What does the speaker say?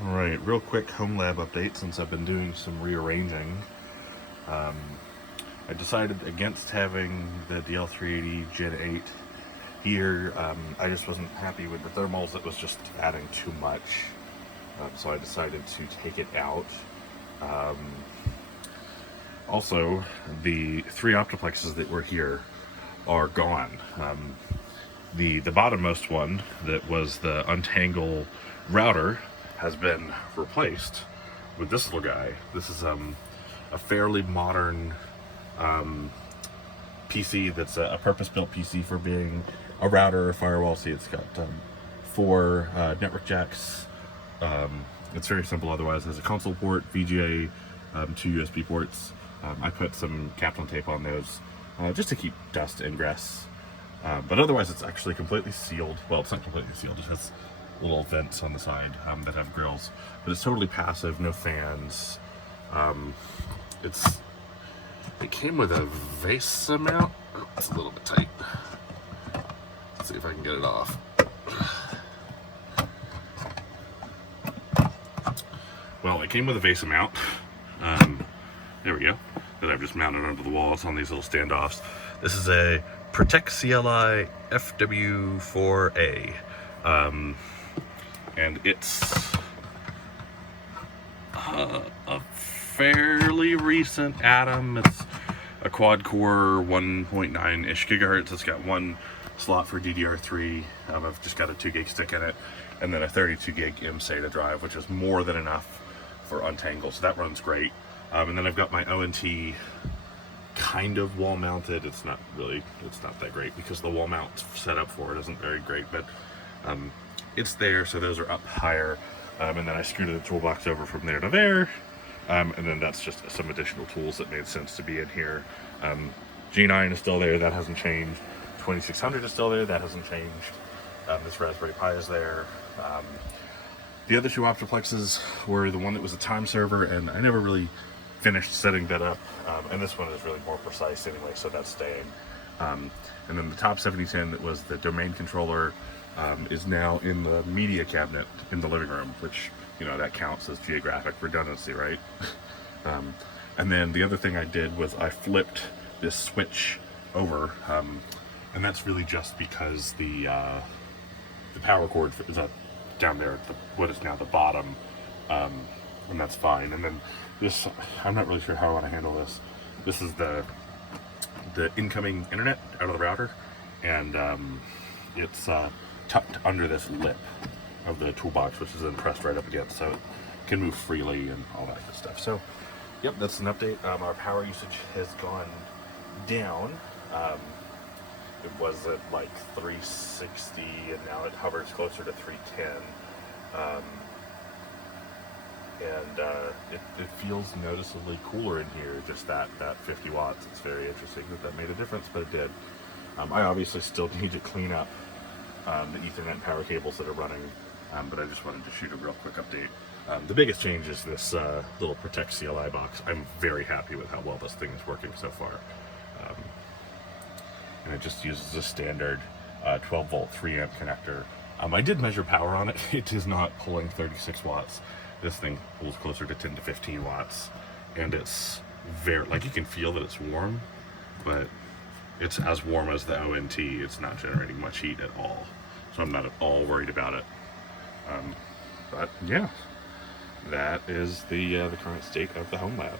Alright, real quick Homelab update since I've been doing some rearranging. I decided against having the DL380 Gen 8 here. I just wasn't happy with the thermals. It was just adding too much. So I decided to take it out. Also, the three optiplexes that were here are gone. The bottommost one that was the Untangle router has been replaced with this little guy. This is a fairly modern PC that's a purpose-built PC for being a router or firewall. See, it's got 4 network jacks. It's very simple otherwise. There's a console port, VGA, 2 USB ports. I put some Kaplan tape on those just to keep dust, ingress. But otherwise it's actually completely sealed. Well, it's not completely sealed, it has little vents on the side that have grills. But it's totally passive, no fans. It came with a vase mount. Oh, it's a little bit tight. Let's see if I can get it off. Well, it came with a vase mount. There we go. That I've just mounted onto the wall. It's on these little standoffs. This is a Protect CLI FW4A. And it's a fairly recent Atom. It's a quad core 1.9-ish gigahertz. It's got one slot for DDR3. I've just got a 2 gig stick in it, and then a 32 gig mSATA drive, which is more than enough for Untangle, so that runs great. And then I've got my ONT kind of wall mounted. It's not that great because the wall mount setup for it isn't very great, but it's there, so those are up higher. And then I scooted the toolbox over from there to there. And then that's just some additional tools that made sense to be in here. G9 is still there, that hasn't changed. 2600 is still there, that hasn't changed. This Raspberry Pi is there. The other 2 optiplexes were the one that was a time server, and I never really finished setting that up. And this one is really more precise anyway, so that's staying. And then the top 7010 that was the domain controller is now in the media cabinet in the living room, which, you know, that counts as geographic redundancy, right? And then the other thing I did was I flipped this switch over, and that's really just because the power cord is up down there at what is now the bottom, and that's fine. And then this, I'm not really sure how I want to handle this. This is the incoming internet out of the router, and it's tucked under this lip of the toolbox, which is then pressed right up against, so it can move freely and all that good stuff. So, yep, that's an update. Our power usage has gone down. It was at like 360, and now it hovers closer to 310. It feels noticeably cooler in here, just that 50 watts. It's very interesting that made a difference, but it did. I obviously still need to clean up the Ethernet power cables that are running, but I just wanted to shoot a real quick update. The biggest change is this little Protect CLI box. I'm very happy with how well this thing is working so far. And it just uses a standard 12 volt 3 amp connector. I did measure power on it. It is not pulling 36 watts. This thing pulls closer to 10 to 15 watts, and it's very, like, you can feel that it's warm, but it's as warm as the ONT. It's not generating much heat at all, so I'm not at all worried about it. But yeah, that is the current state of the Homelab.